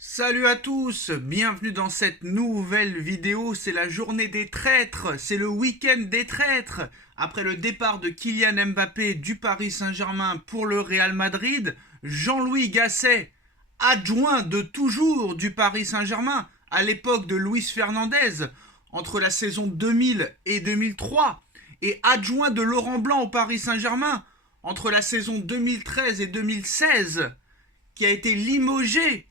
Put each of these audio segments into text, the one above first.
Salut à tous, bienvenue dans cette nouvelle vidéo, c'est la journée des traîtres, c'est le week-end des traîtres. Après le départ de Kylian Mbappé du Paris Saint-Germain pour le Real Madrid, Jean-Louis Gasset, adjoint de toujours du Paris Saint-Germain, à l'époque de Luis Fernandez, entre la saison 2000 et 2003, et adjoint de Laurent Blanc au Paris Saint-Germain, entre la saison 2013 et 2016, qui a été limogé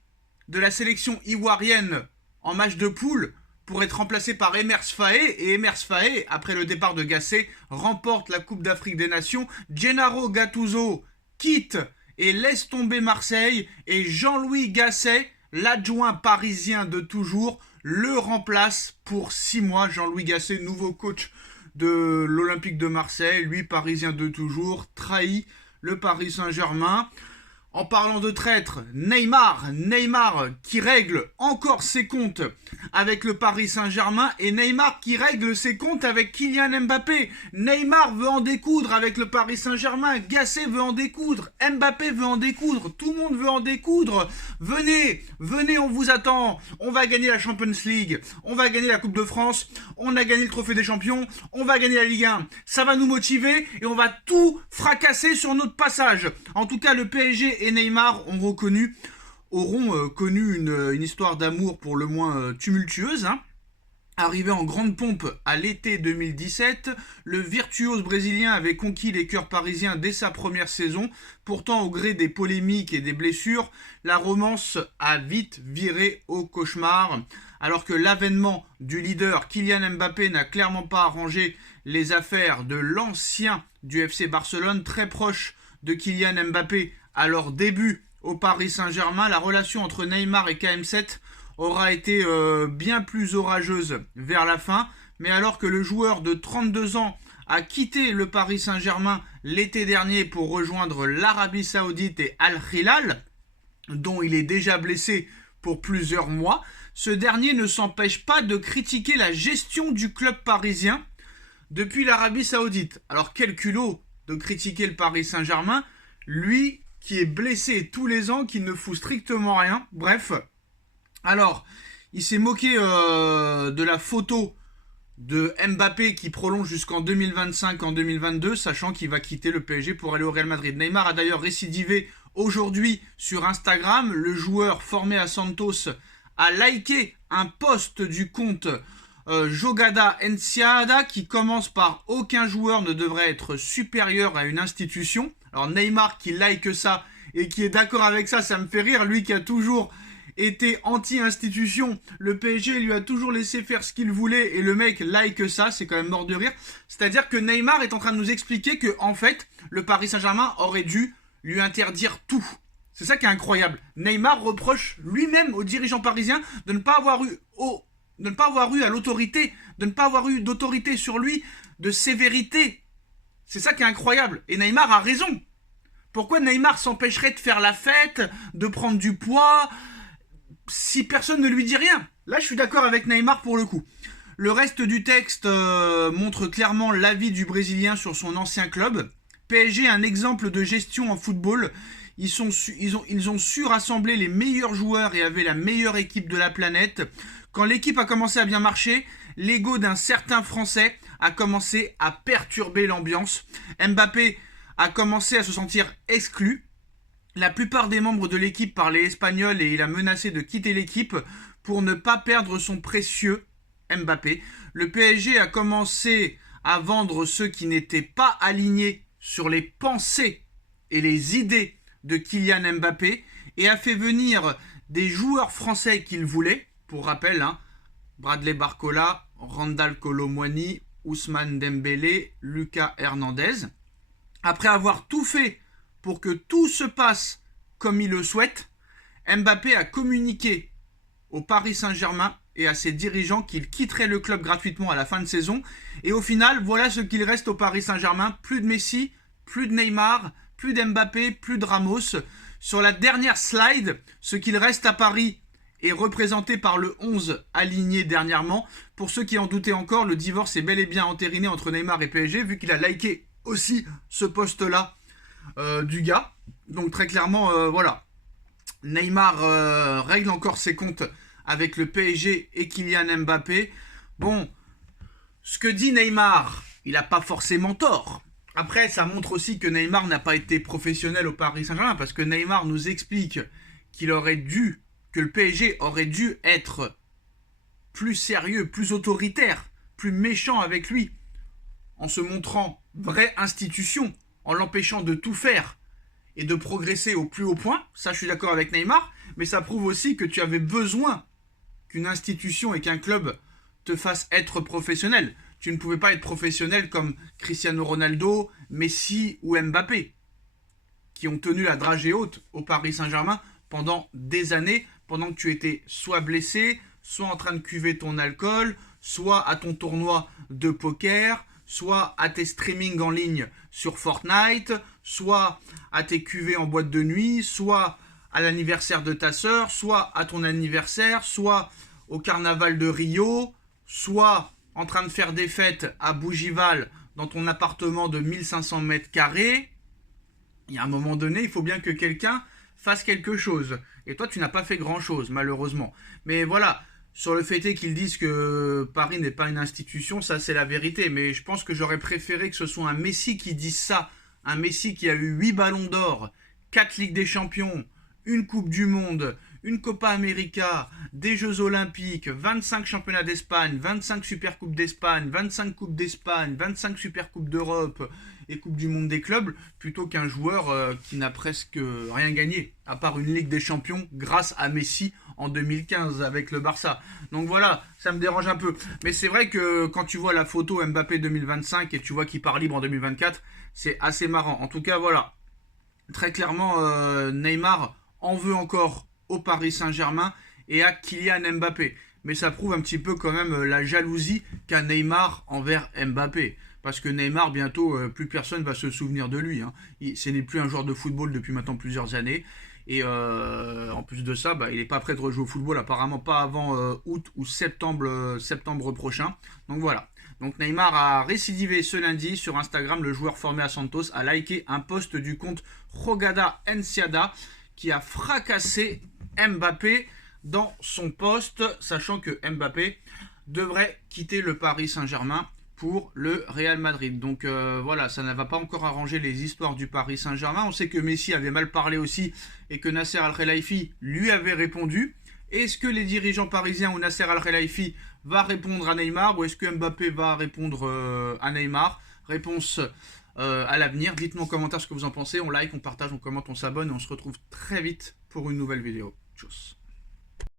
de la sélection ivoirienne en match de poule pour être remplacé par Emers Faé. Et Emers Faé, après le départ de Gasset, remporte la Coupe d'Afrique des Nations. Gennaro Gattuso quitte et laisse tomber Marseille. Et Jean-Louis Gasset, l'adjoint parisien de toujours, le remplace pour 6 mois. Jean-Louis Gasset, nouveau coach de l'Olympique de Marseille, lui parisien de toujours, trahit le Paris Saint-Germain. En parlant de traître, Neymar qui règle encore ses comptes avec le Paris Saint-Germain et Neymar qui règle ses comptes avec Kylian Mbappé. Neymar veut en découdre avec le Paris Saint-Germain, Gasset veut en découdre, Mbappé veut en découdre, tout le monde veut en découdre. Venez, on vous attend, on va gagner la Champions League, on va gagner la Coupe de France, on a gagné le Trophée des Champions, on va gagner la Ligue 1. Ça va nous motiver et on va tout fracasser sur notre passage. En tout cas, le PSG et Neymar auront connu une histoire d'amour pour le moins tumultueuse. Arrivé en grande pompe à l'été 2017, le virtuose brésilien avait conquis les cœurs parisiens dès sa première saison. Pourtant, au gré des polémiques et des blessures, la romance a vite viré au cauchemar. Alors que l'avènement du leader Kylian Mbappé n'a clairement pas arrangé les affaires de l'ancien du FC Barcelone, très proche de Kylian Mbappé à leur début au Paris Saint-Germain, la relation entre Neymar et KM7 aura été bien plus orageuse vers la fin. Mais alors que le joueur de 32 ans a quitté le Paris Saint-Germain l'été dernier pour rejoindre l'Arabie Saoudite et Al Hilal, dont il est déjà blessé pour plusieurs mois, ce dernier ne s'empêche pas de critiquer la gestion du club parisien depuis l'Arabie Saoudite. Alors quel culot de critiquer le Paris Saint-Germain, lui qui est blessé tous les ans, qui ne fout strictement rien. Bref, alors il s'est moqué de la photo de Mbappé qui prolonge jusqu'en 2025, en 2022, sachant qu'il va quitter le PSG pour aller au Real Madrid. Neymar a d'ailleurs récidivé aujourd'hui sur Instagram. Le joueur formé à Santos a liké un post du compte Jogada Enciada qui commence par « Aucun joueur ne devrait être supérieur à une institution ». Alors Neymar qui like ça et qui est d'accord avec ça, ça me fait rire. Lui qui a toujours été anti-institution, le PSG lui a toujours laissé faire ce qu'il voulait et le mec like ça, c'est quand même mort de rire. C'est-à-dire que Neymar est en train de nous expliquer que en fait, le Paris Saint-Germain aurait dû lui interdire tout. C'est ça qui est incroyable. Neymar reproche lui-même aux dirigeants parisiens de ne pas avoir eu à l'autorité, de ne pas avoir eu d'autorité sur lui, de sévérité. C'est ça qui est incroyable. Et Neymar a raison. Pourquoi Neymar s'empêcherait de faire la fête, de prendre du poids, si personne ne lui dit rien? Là, je suis d'accord avec Neymar pour le coup. Le reste du texte montre clairement l'avis du Brésilien sur son ancien club. PSG, un exemple de gestion en football. Ils ont su rassembler les meilleurs joueurs et avaient la meilleure équipe de la planète. Quand l'équipe a commencé à bien marcher, l'ego d'un certain Français a commencé à perturber l'ambiance. Mbappé a commencé à se sentir exclu. La plupart des membres de l'équipe parlaient espagnol et il a menacé de quitter l'équipe pour ne pas perdre son précieux Mbappé. Le PSG a commencé à vendre ceux qui n'étaient pas alignés sur les pensées et les idées de Kylian Mbappé et a fait venir des joueurs français qu'il voulait. Pour rappel, Bradley Barcola, Randal Kolo Muani, Ousmane Dembélé, Lucas Hernandez. Après avoir tout fait pour que tout se passe comme il le souhaite, Mbappé a communiqué au Paris Saint-Germain et à ses dirigeants qu'il quitterait le club gratuitement à la fin de saison. Et au final, voilà ce qu'il reste au Paris Saint-Germain. Plus de Messi, plus de Neymar, plus d'Mbappé, plus de Ramos. Sur la dernière slide, ce qu'il reste à Paris est représenté par le 11 aligné dernièrement. Pour ceux qui en doutaient encore, le divorce est bel et bien entériné entre Neymar et PSG, vu qu'il a liké aussi ce post-là du gars. Donc très clairement, voilà. Neymar règle encore ses comptes avec le PSG et Kylian Mbappé. Bon, ce que dit Neymar, il n'a pas forcément tort. Après, ça montre aussi que Neymar n'a pas été professionnel au Paris Saint-Germain, parce que Neymar nous explique que le PSG aurait dû être plus sérieux, plus autoritaire, plus méchant avec lui, en se montrant vraie institution, en l'empêchant de tout faire et de progresser au plus haut point. Ça, je suis d'accord avec Neymar, mais ça prouve aussi que tu avais besoin qu'une institution et qu'un club te fassent être professionnel. Tu ne pouvais pas être professionnel comme Cristiano Ronaldo, Messi ou Mbappé, qui ont tenu la dragée haute au Paris Saint-Germain pendant des années, pendant que tu étais soit blessé, soit en train de cuver ton alcool, soit à ton tournoi de poker, soit à tes streamings en ligne sur Fortnite, soit à tes cuvées en boîte de nuit, soit à l'anniversaire de ta sœur, soit à ton anniversaire, soit au carnaval de Rio, soit en train de faire des fêtes à Bougival dans ton appartement de 1500 mètres carrés. Il y a un moment donné, il faut bien que quelqu'un fasse quelque chose. Et toi, tu n'as pas fait grand-chose, malheureusement. Mais voilà, sur le fait est qu'ils disent que Paris n'est pas une institution, ça c'est la vérité. Mais je pense que j'aurais préféré que ce soit un Messi qui dise ça. Un Messi qui a eu 8 ballons d'or, 4 Ligues des Champions, une Coupe du Monde, une Copa América, des Jeux Olympiques, 25 championnats d'Espagne, 25 Super Coupes d'Espagne, 25 Coupes d'Espagne, 25 Super Coupes d'Europe et Coupe du Monde des clubs, plutôt qu'un joueur qui n'a presque rien gagné, à part une Ligue des Champions grâce à Messi en 2015 avec le Barça. Donc voilà, ça me dérange un peu. Mais c'est vrai que quand tu vois la photo Mbappé 2025 et tu vois qu'il part libre en 2024, c'est assez marrant. En tout cas, voilà. Très clairement, Neymar en veut encore au Paris Saint-Germain et à Kylian Mbappé. Mais ça prouve un petit peu quand même la jalousie qu'a Neymar envers Mbappé. Parce que Neymar, bientôt, plus personne va se souvenir de lui. Hein. Ce n'est plus un joueur de football depuis maintenant plusieurs années. Et en plus de ça, il n'est pas prêt de rejouer au football, apparemment pas avant août ou septembre prochain. Donc voilà. Donc Neymar a récidivé ce lundi sur Instagram. Le joueur formé à Santos a liké un post du compte Rogada Enciada qui a fracassé Mbappé dans son post, sachant que Mbappé devrait quitter le Paris Saint-Germain pour le Real Madrid. Donc voilà, ça ne va pas encore arranger les histoires du Paris Saint-Germain. On sait que Messi avait mal parlé aussi et que Nasser Al-Khelaifi lui avait répondu. Est-ce que les dirigeants parisiens ou Nasser Al-Khelaifi va répondre à Neymar ou est-ce que Mbappé va répondre à Neymar? Réponse à l'avenir. Dites-nous en commentaire ce que vous en pensez. On like, on partage, on commente, on s'abonne et on se retrouve très vite pour une nouvelle vidéo. Tchuss.